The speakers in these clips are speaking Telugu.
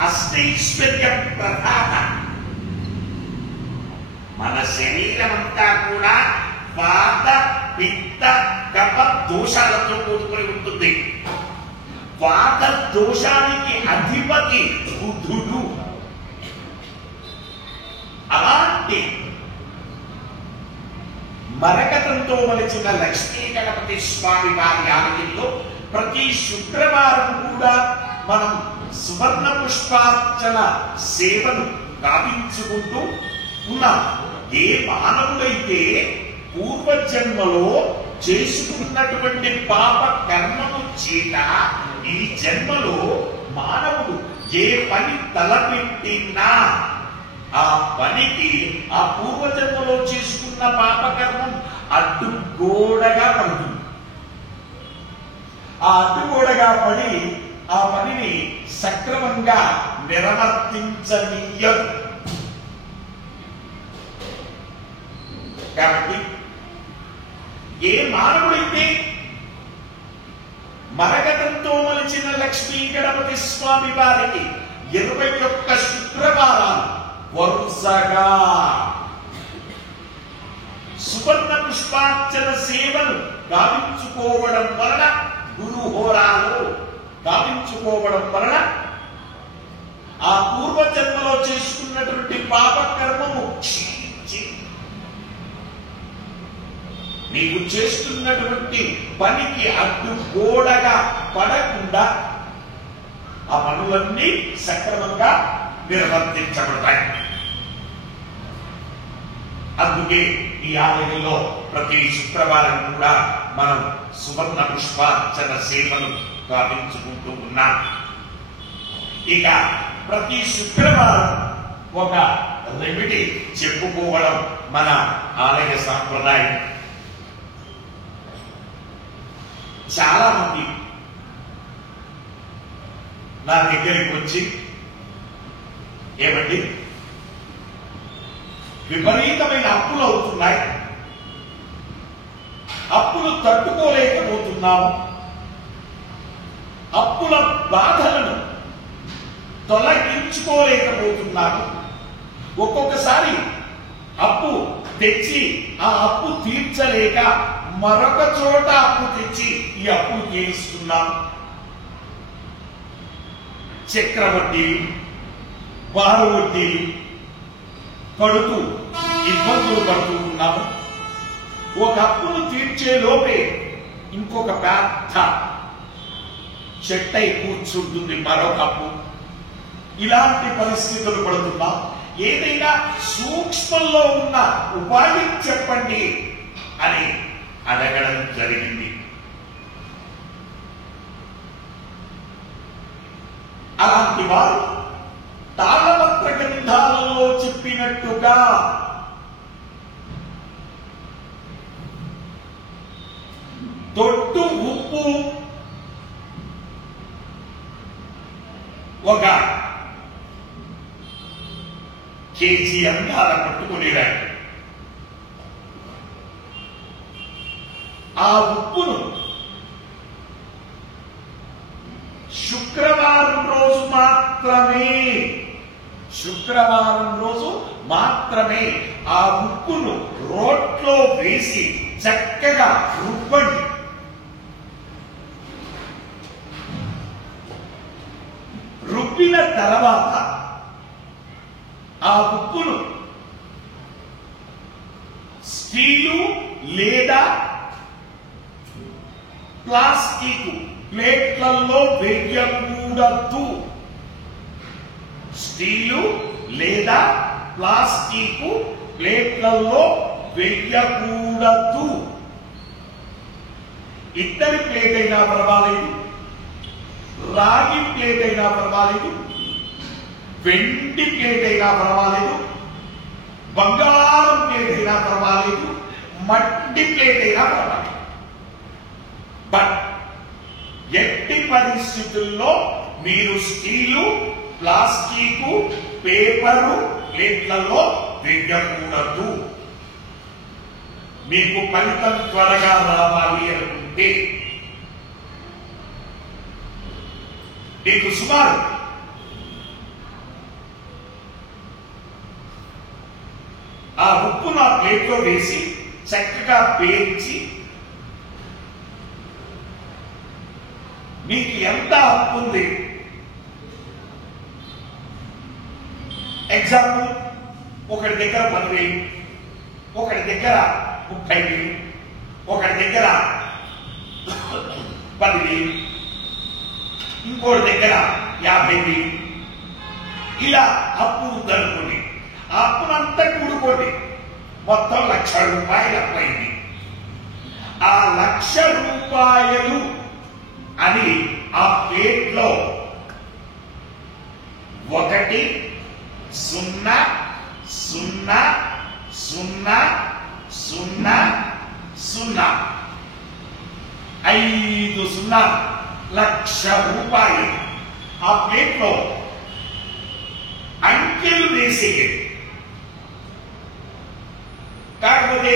అష్టైశ్వర్య ప్రధాత. మన శరీరం అంతా కూడా వాత పిత్త కఫ దోషాలతో కూడుకొని ఉంటుంది. వాత దోషానికి అధిపతి బుధుడు. అలాంటి మరకతంతో మలిచిన లక్ష్మీ గణపతి స్వామి వారి ఆలయంలో ప్రతి శుక్రవారం కూడా మనం సువర్ణ పుష్పార్చన సేవను గావించుకుంటూ ఉన్నాం. ఏ మానవుడైతే పూర్వజన్మలో చేసుకున్నటువంటి పాప కర్మము చేత ఈ జన్మలో మానవుడు ఏ పని తలపెట్టినా ఆ పనికి ఆ పూర్వజన్మలో చేసుకున్న పాపకర్మం అడ్డుగోడగా పడుతుంది. ఆ అడ్డుగోడగా పడి ఆ పనిని సక్రమంగా నిర్వర్తించనీయదు. కాబట్టి ఏ మానవుడైతే మరకతంతో మలిచిన లక్ష్మీ గణపతి స్వామి వారికి 21 శుక్రవారాలు వరుసగా సువర్ణ పుష్పార్చన సేవను గావించుకోవడం వలన, గురుహోరాలు గావించుకోవడం వలన ఆ పూర్వజన్మలో చేసుకున్నటువంటి పాపకర్మము క్షీణించి నీవు చేస్తున్నటువంటి పనికి అడ్డుగోడగా పడకుండా ఆ పనులన్నీ సక్రమంగా నిర్వర్తించబడతాయి. అందుకే ఈ ఆలయంలో ప్రతి శుక్రవారం కూడా మనం సువర్ణ పుష్పార్చన సేవను గావించుకుంటూ ఉన్నాం. ఇక ప్రతి శుక్రవారం ఒక రెమెడీ చెప్పుకోవడం మన ఆలయ సాంప్రదాయం. చాలా మంది నా దగ్గరికి వచ్చి, ఏమండి విపరీతమైన అప్పులు అవుతున్నాయి, అప్పులు తట్టుకోలేకపోతున్నాము, అప్పుల బాధలను తొలగించుకోలేకపోతున్నాము, ఒక్కొక్కసారి అప్పు తెచ్చి ఆ అప్పు తీర్చలేక మరొక చోట అప్పు తెచ్చి ఈ అప్పులు తీరుస్తున్నాము, చక్రవడ్డీలు వారు వడ్డీలు కడుతూ ఇబ్బందులు పడుతూ ఉన్నాము. ఒక అప్పును తీర్చే లోపే ఇంకొక పెద్ద చెట్టై కూర్చుంటుంది మరొక అప్పు. ఇలాంటి పరిస్థితులు పడుతున్నాం. ఏదైనా సూక్ష్మంలో ఉన్న ఉపాయం చెప్పండి అని అడగడం జరిగింది. అలాంటి వారు తాళపత్ర గ్రంథాలలో చెప్పినట్టుగా దొడ్డు ఉప్పు ఒక కేజీ అందాల పట్టుకునేరాడు. ఆ ఉప్పును శుక్రవారం రోజు మాత్రమే ఆ ఉప్పును రోట్లో వేసి చక్కగా రుబ్బండి. రుబ్బిన తర్వాత ఆ ఉప్పును స్టీలు లేదా ప్లాస్టిక్ ప్లేట్లలో వేయకూడదు. స్టీలు లేదా ప్లాస్టిక్ ప్లేట్లలో వేయకూడదు. ఇత్తడి ప్లేట్ అయినా పర్వాలేదు, రాగి ప్లేట్ అయినా పర్వాలేదు, వెండి ప్లేట్ అయినా పర్వాలేదు, బంగారం ప్లేట్ అయినా పర్వాలేదు, మట్టి ప్లేట్ అయినా పర్వాలేదు. బట్ ఎట్టి పరిస్థితుల్లో మీరు స్టీలు, ప్లాస్టిక్, పేపరు ప్లేట్లలో వేయకూడదు. మీకు ఫలితం త్వరగా రావాలి అనుకుంటే మీకు సుమారు ఆ ఉప్పును ఆ ప్లేట్లో వేసి చక్కగా పేర్చి మీకు ఎంత అప్పు ఉంది, ఎగ్జాంపుల్ ఒకటి దగ్గర 10,000, ఒకటి దగ్గర 30,000, ఒకటి దగ్గర 10,000, ఇంకోటి దగ్గర 50,000, ఇలా అప్పు ఉందనుకోండి. ఆ అప్పునంతా కూడుకోండి, మొత్తం 1,00,000 రూపాయలు అప్పయింది. ఆ 1,00,000 రూపాయలు అని ఆ ప్లేట్లో 1 0 0 0 0 0 5 సున్నాలు, 1,00,000 రూపాయలు ఆ ప్లేట్లో అంకెలు వేసేయండి. కాకపోతే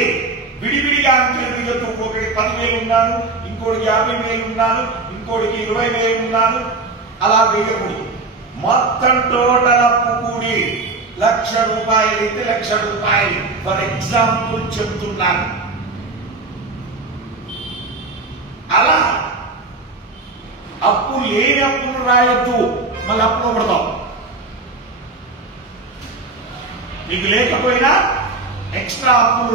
విడివిడిగా అంకెలు దిగతూ ఒకటి 10,000 ఉన్నాను, ఇంకోటికి 50,000 ఉన్నాను, ఇంకోటికి 20,000 ఉన్నాను, అలా వేయకూడదు. మొత్తం టోటల్ అప్పు కూడి 1,00,000 రూపాయలు అయితే 1,00,000 రూపాయలు. ఫర్ ఎగ్జాంపుల్ చెప్తున్నాను. అలా అప్పు లేని అప్పును రాయొద్దు, మళ్ళీ అప్పులో పడతాం. మీకు లేకపోయినా ఎక్స్ట్రా అప్పులు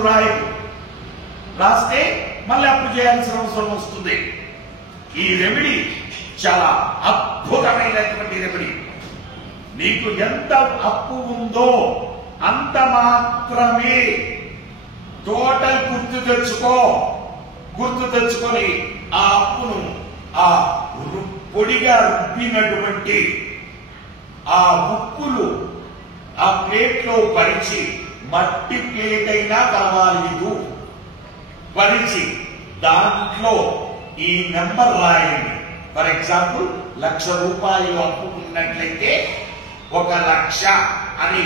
రాస్తే మళ్ళీ అప్పు చేయాల్సిన అవసరం వస్తుంది. ఈ రెమెడీ చాలా అద్భుతమైనటువంటి రెమెడీ. నీకు ఎంత అప్పు ఉందో అంత మాత్రమే టోటల్ గుర్తు తెచ్చుకొని ఆ అప్పును ఆ పొడిగా రుబ్బినటువంటి ఆ ఉప్పులు ఆ ప్లేట్లో పరిచి, మట్టి ప్లేట్ అయినా పర్వాలేదు, పరిచి దాంట్లో ఈ నెంబర్ రాయండి. ఫర్ ఎగ్జాంపుల్ 1,00,000 రూపాయలు అప్పు ఉన్నట్లయితే 1,00,000 అని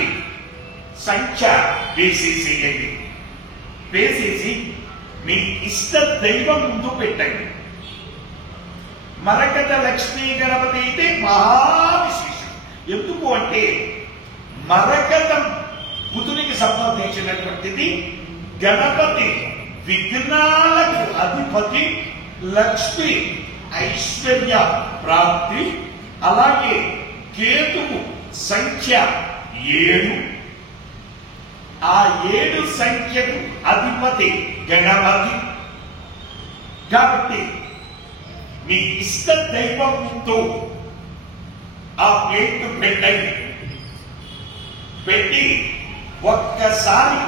సంఖ్య వేసేసేయండి. వేసేసి మీ ఇష్ట దైవం ముందు పెట్టండి. మరకత లక్ష్మీ గణపతి అయితే మహావిశేషం. ఎందుకు అంటే మరకతం బుధునికి సంబంధించినటువంటిది. గణపతి విఘ్నాలకు అధిపతి, లక్ష్మి ఐశ్వర్య ప్రాప్తి. అలాగే కేతువు సంఖ్య 7, ఆ 7 సంఖ్యకు అధిపతి గణపతి. కాబట్టి మీ ఇష్ట దైవం ముందు ఆ ప్లేట్ పెట్టండి. పెట్టి ఒక్కసారి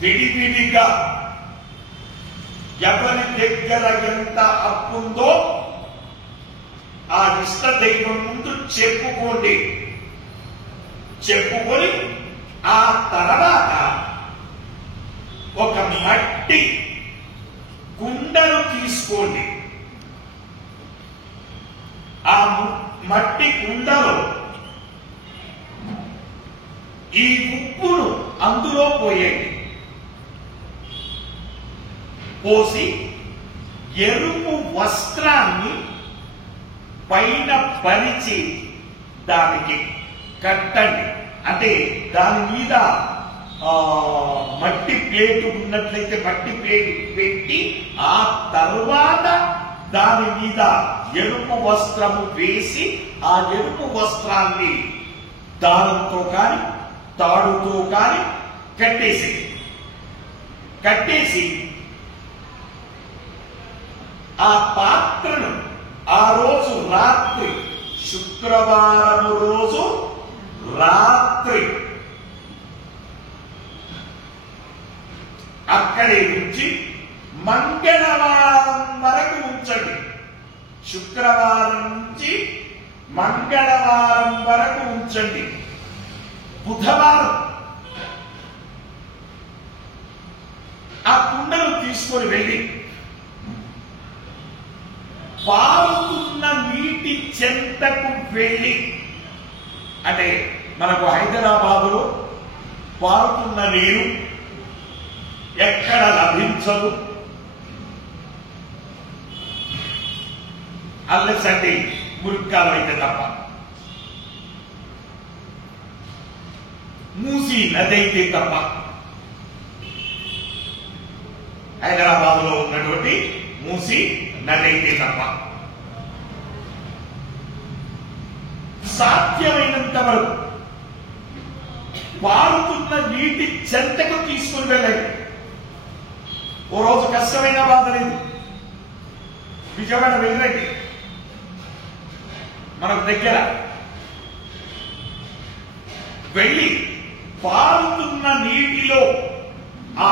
విడివిడిగా ఎవరి దగ్గర ఎంత అప్పుందో ఆ ఇష్ట దైవం ముందు చెప్పుకోండి. చెప్పుకొని ఆ తర్వాత ఒక మట్టి కుండను తీసుకోండి. ఆ మట్టి కుండలో ఈ ఉప్పును అందులో పోయండి. పోసి ఎరుపు వస్త్రాన్ని పైన పరిచి దానికి కట్టండి. అంటే దాని మీద మట్టి ప్లేట్ ఉన్నట్లయితే మట్టి ప్లేట్ పెట్టి ఆ తరువాత దాని మీద ఎరుపు వస్త్రము వేసి ఆ ఎరుపు వస్త్రాన్ని దారంతో కాని తాడుతో కాని కట్టేసి ఆ పాత్రను ఆ రోజు రాత్రి, శుక్రవారం రోజు రాత్రి అక్కడే ఉంచి మంగళవారం వరకు ఉంచండి. శుక్రవారం నుంచి మంగళవారం వరకు ఉంచండి. బుధవారం ఆ కుండను తీసుకొని వెళ్ళి పారుతున్న నీటి చెంతకు వెళ్ళి, అంటే మనకు హైదరాబాదులో పారుతున్న నీరు ఎక్కడ లభించదు, అల్లెస్ అంటే మురికాలు అయితే తప్ప. మూసీ నది అయితే తప్ప. హైదరాబాద్ లో ఉన్నటువంటి మూసీ నది అయితే తప్ప. సాధ్యమైనంత వరకు పారుతున్న నీటి చెంతకు తీసుకుని వెళ్ళండి. ఓ రోజు కష్టమైన బాధ లేదు, విజయవాడ వెళ్ళండి, మనకు దగ్గర వెళ్ళి పారుతున్న నీటిలో ఆ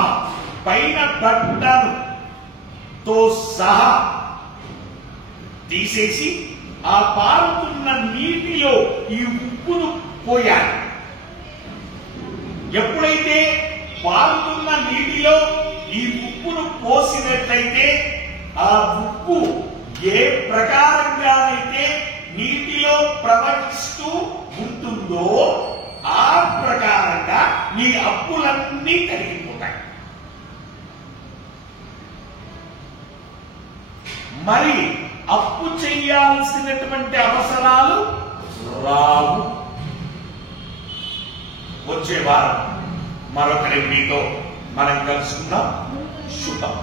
పైన బట్టతో సహా తీసేసి ఆ పారుతున్న నీటిలో ఈ ఉప్పును పోయాలి. ఎప్పుడైతే పారుతున్న నీటిలో ఈ ఉప్పును పోసినట్లయితే ఆ ఉప్పు ఏ ప్రకారంగానైతే నీటిలో ప్రవహిస్తూ ఉంటుందో ఆ ప్రకారంగా నీ అప్పులన్నీ కరిగిపోతాయి. మరి అప్పు చేయాల్సినటువంటి అవసరాలు రావు. వచ్చే వారం మరొక రెమెడీతో మనం కలుసుకుందాం. శుభం.